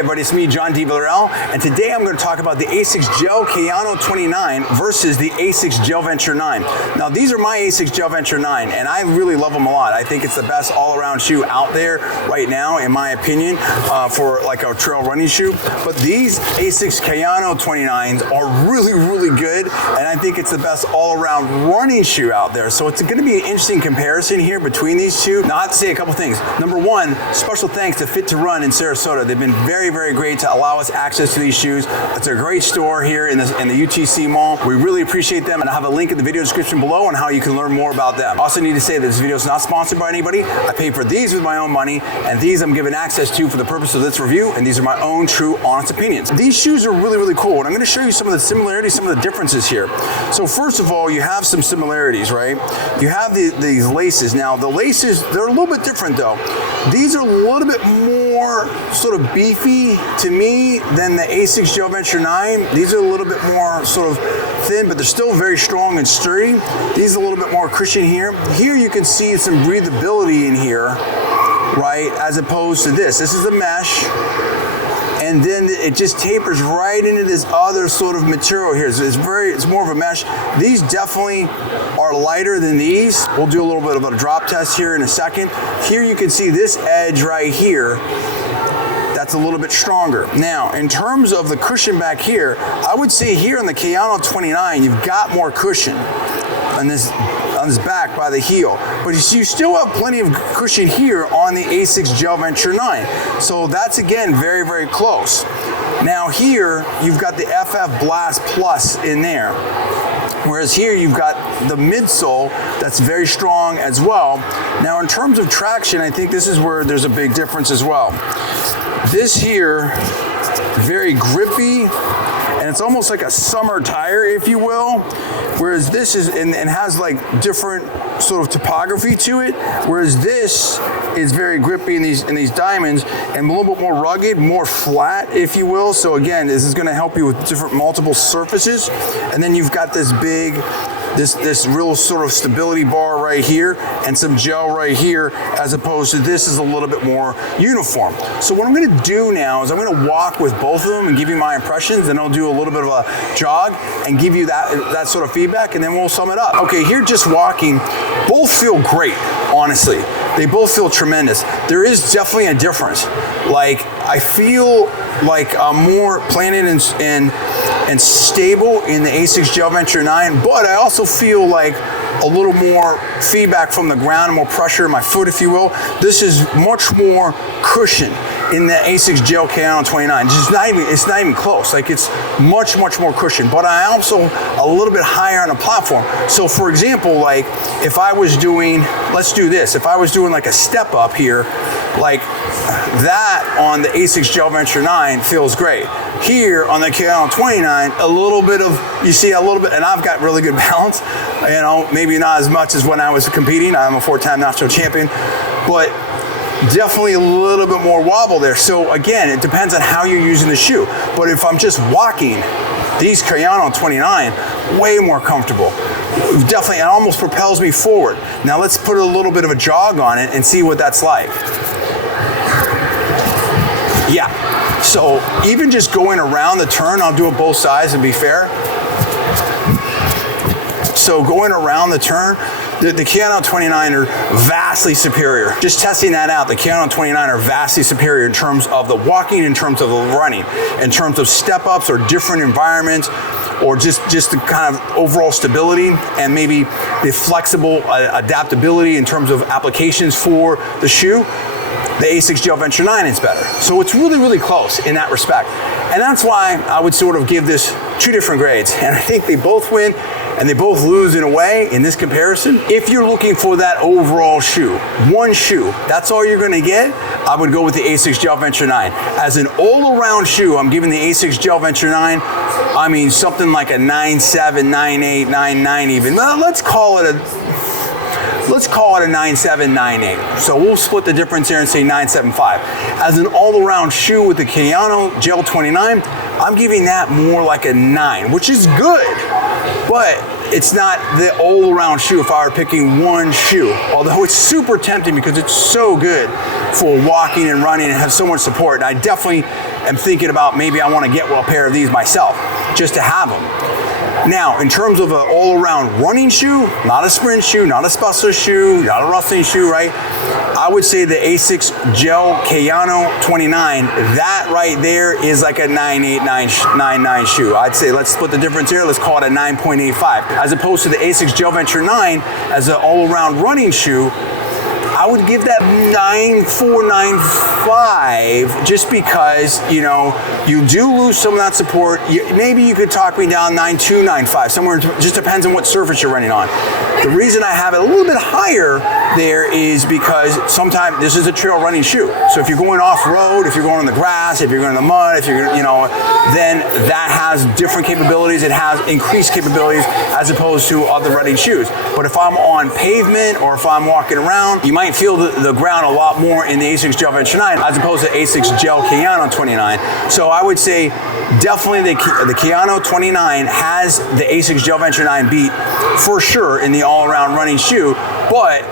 everybody, it's me, John D. Villarreal, and today I'm going to talk about the Asics Gel-Kayano 29 versus the Asics Gel-Venture 9. Now, these are my Asics Gel-Venture 9, and I really love them a lot. I think it's the best all-around shoe out there right now, in my opinion, for like a trail running shoe. But these Asics Kayano 29s are really, really good, and I think it's the best all-around running shoe out there. So it's going to be an interesting comparison here between these two. Now, I have to say a couple things. Number one, special thanks to Fit to Run in Sarasota. They've been very, very great to allow us access to these shoes. It's a great store here in the UTC Mall. We really appreciate them, and I have a link in the video description below on how you can learn more about them. Also need to say that this video is not sponsored by anybody. I paid for these with my own money, and these I'm given access to for the purpose of this review, and these are my own true, honest opinions. These shoes are really, really cool, and I'm going to show you some of the similarities, some of the differences here. So first of all, you have some similarities, right? You have these laces. Now, the laces, they're a little bit different though. These are a little bit more sort of beefy to me than the Asics Gel-Venture 9. These are a little bit more sort of thin, but they're still very strong and sturdy. These are a little bit more cushion here. Here you can see some breathability in here, right, as opposed to this. This is the mesh, and then it just tapers right into this other sort of material here. So it's more of a mesh. These definitely are lighter than these. We'll do a little bit of a drop test here in a second. Here you can see this edge right here. That's a little bit stronger. Now, in terms of the cushion back here, I would say here on the Kayano 29, you've got more cushion on this back by the heel. But you still have plenty of cushion here on the Asics Gel-Venture 9. So that's, again, very, very close. Now here, you've got the FF Blast Plus in there. Whereas here you've got the midsole that's very strong as well. Now in terms of traction, I think this is where there's a big difference as well. This here, very grippy, and it's almost like a summer tire, if you will. Whereas this is, and has like different sort of topography to it. Whereas this is very grippy in these diamonds and a little bit more rugged, more flat, if you will. So again, this is gonna help you with different multiple surfaces. And then you've got this big, this real sort of stability bar right here and some gel right here, as opposed to this is a little bit more uniform. So what I'm gonna do now is I'm gonna walk with both of them and give you my impressions, and I'll do a little bit of a jog and give you that sort of feedback, and then we'll sum it up. Okay, here just walking, both feel great, honestly. They both feel tremendous. There is definitely a difference. Like, I feel like I'm more planted and stable in the Asics Gel-Venture 9, but I also feel like a little more feedback from the ground, more pressure in my foot, if you will. This is much more cushion in the Asics Gel-Kayano 29. It's not even close. Like, it's much, much more cushion, but I also a little bit higher on the platform. So for example, like if I was doing, let's do this. If I was doing like a step up here, like that on the Asics Gel-Venture 9 feels great. Here on the Kayano 29, a little bit of, you see a little bit, and I've got really good balance, you know, maybe not as much as when I was competing. I'm a 4-time national champion, but definitely a little bit more wobble there. So again, it depends on how you're using the shoe. But if I'm just walking, these Kayano 29, way more comfortable. Definitely, it almost propels me forward. Now let's put a little bit of a jog on it and see what that's like. Yeah, so even just going around the turn, I'll do it both sides to be fair. So going around the turn, the Kayano 29 are vastly superior. Just testing that out, the Kayano 29 are vastly superior in terms of the walking, in terms of the running, in terms of step-ups or different environments, or just the kind of overall stability and maybe the flexible adaptability in terms of applications for the shoe. The Asics Gel-Venture 9 is better. So it's really, really close in that respect. And that's why I would sort of give this two different grades. And I think they both win and they both lose in a way in this comparison. If you're looking for that overall shoe, one shoe, that's all you're gonna get, I would go with the Asics Gel-Venture 9. As an all-around shoe, I'm giving the Asics Gel-Venture 9, I mean something like a 9.7, 9.8, 9.9 even. Let's call it a 9.7, 9.8. So we'll split the difference here and say 9.75. As an all-around shoe with the Kayano Gel 29, I'm giving that more like a 9, which is good, but it's not the all-around shoe if I were picking one shoe. Although it's super tempting because it's so good for walking and running and have so much support. And I definitely am thinking about maybe I want to get a pair of these myself, just to have them. Now, in terms of an all-around running shoe, not a sprint shoe, not a specialist shoe, not a wrestling shoe, right? I would say the Asics Gel-Kayano 29, that right there is like a 9.8999 shoe. I'd say let's split the difference here, let's call it a 9.85. As opposed to the Asics Gel-Venture 9 as an all-around running shoe, I would give that 9.495 just because, you know, you do lose some of that support. Maybe you could talk me down 9.295, somewhere, just depends on what surface you're running on. The reason I have it a little bit higher there is because sometimes this is a trail running shoe. So if you're going off road, if you're going on the grass, if you're going in the mud, if you're, you know, then that has different capabilities. It has increased capabilities as opposed to other running shoes. But if I'm on pavement or if I'm walking around, you might feel the ground a lot more in the Asics Gel-Venture 9 as opposed to Asics Gel-Kayano 29. So I would say definitely the Kayano 29 has the Asics Gel-Venture 9 beat for sure in the all-around running shoe, but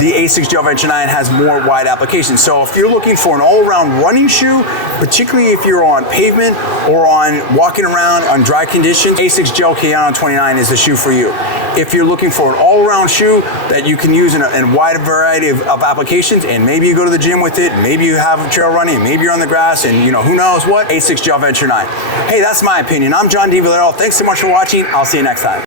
the Asics Gel-Venture 9 has more wide applications. So if you're looking for an all-around running shoe, particularly if you're on pavement or on walking around on dry conditions, Asics Gel-Kayano 29 is the shoe for you. If you're looking for an all-around shoe that you can use in a wide variety of applications, and maybe you go to the gym with it, maybe you have trail running, maybe you're on the grass, and you know, who knows what, Asics Gel-Venture 9. Hey, that's my opinion. I'm John DiValero. Thanks so much for watching. I'll see you next time.